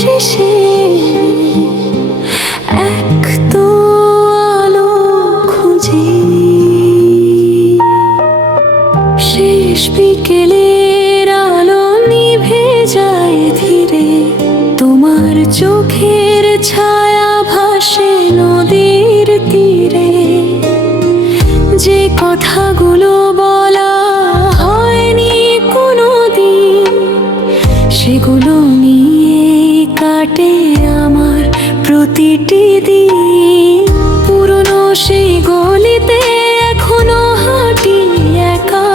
শেষে এক তো আলো খুঁজি। শেষ বিকেলের আলো নিভে যায় ধীরে, তোমার চোখের ছায়া ভাসে নদীর তীরে। যে কথাগুলো বলা হয়নি কোনোদিন, সেগুলো নিয়ে কাটে আমার প্রতিটি দিন। পুরনো সেই গলিতে এখনো হাঁটি একা,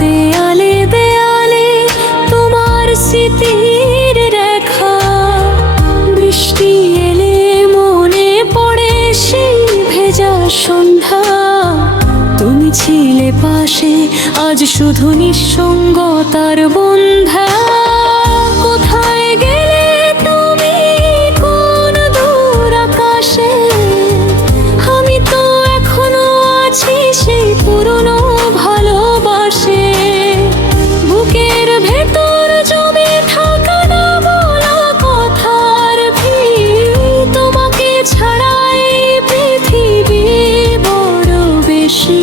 দেয়ালে দেয়ালে তোমার স্মৃতির রেখা। বৃষ্টি এলে মনে পড়ে সেই ভেজা সন্ধ্যা, তুমি ছিলে পাশে, আজ শুধু নিঃসঙ্গতার বন্ধা। কোথায় গেলে তুমি কোন দূর আকাশে, আমি তো এখনো আছি সেই পুরনো ভালোবাসে। বুকের ভেতর জমে থাকা না বলা কথার ভিড়, তোমাকে ছাড়া এই পৃথিবী বড় বেশি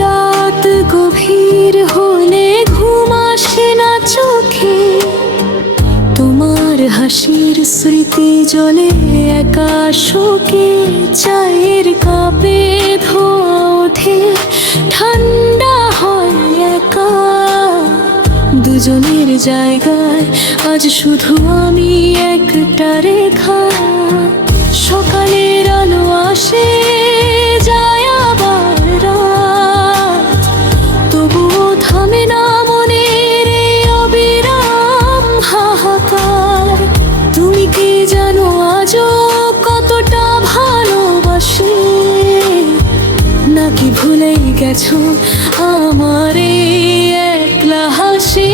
রাত গভীর হলে ঘুম আসে না চোখে, তোমার হাসির স্মৃতি জলে একা শোকে। চায়ের কাপে ধোয়া ওঠে, ঠান্ডা হয় একা। দুজনের জায়গায় আজ শুধু আমি একটা রেখা। সকালের আলো আসে যায় আবার রাত, তবুও থামে না মনের এই অবিরাম হাহাকার। তুমি কি জানো আজও কতটা ভালোবাসি, নাকি ভুলেই গেছো আমার এই একলা হাসি?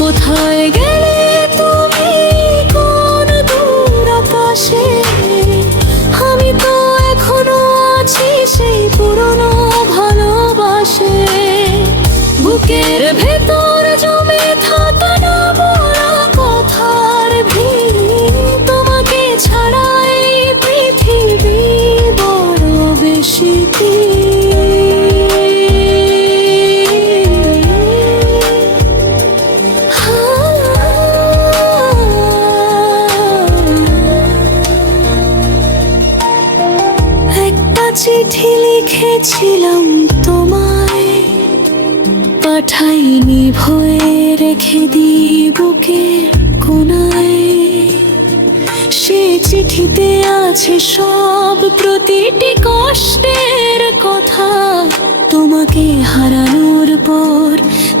কোথায় গেলে তুমি কোন দূর আকাশে, আমি তো এখনো আছি সেই পুরনো ভালোবাসে। বুকের ভেতর জমে থাকা না বলা কথার ভিড়, তোমাকে ছাড়া এই পৃথিবী বড় বেশি চিঠি লিখেছিলাম তোমায়, পাঠাইনি ভয়ে রেখে দিই বুকের কোনায়। সে চিঠিতে আছে সব প্রতিটি কষ্টের কথা, তোমাকে হারানোর পর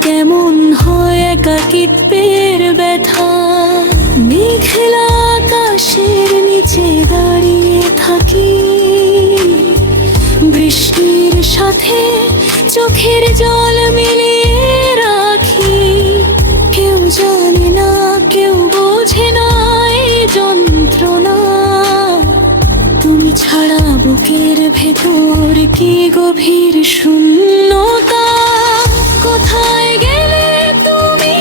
কেমন হয় একাকিত্বের ব্যথা। মেঘলা আকাশের নিচে দাঁড়িয়ে থাকি, বৃষ্টির সাথে চোখের জল মিলিয়ে রাখি। কেউ জানে না, কেউ বোঝে না এই যন্ত্রণা, তুমি ছাড়া বুকের ভেতর কি গভীর শূন্যতা। কোথায় গেলে তুমি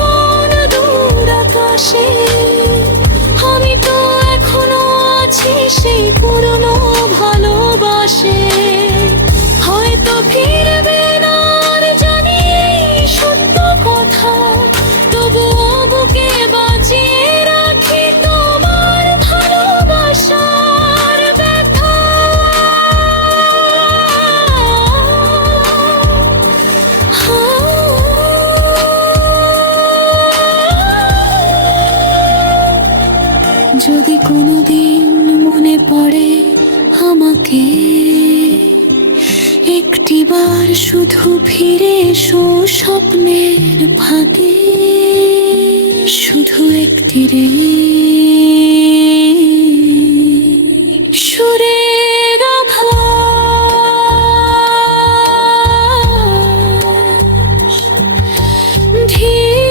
কোন দূর আকাশে, আমি তো এখনো আছি সেই পুরনো ভালোবাসে। হয়তো ফিরবে না আর জানি এই সত্য কথা, তবুও বুকে বাঁচিয়ে রাখি তোমার ভালোবাসার ব্যথা। যদি কোনোদিন মনে পড়ে আমাকে, একটিবার শুধু ফিরে এসো স্বপ্নের ফাঁকে। শুধু একটি রে সুরের আভাস, ধীর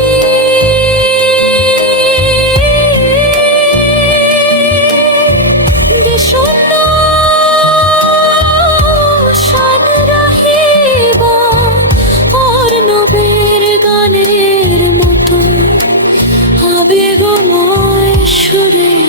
সুরে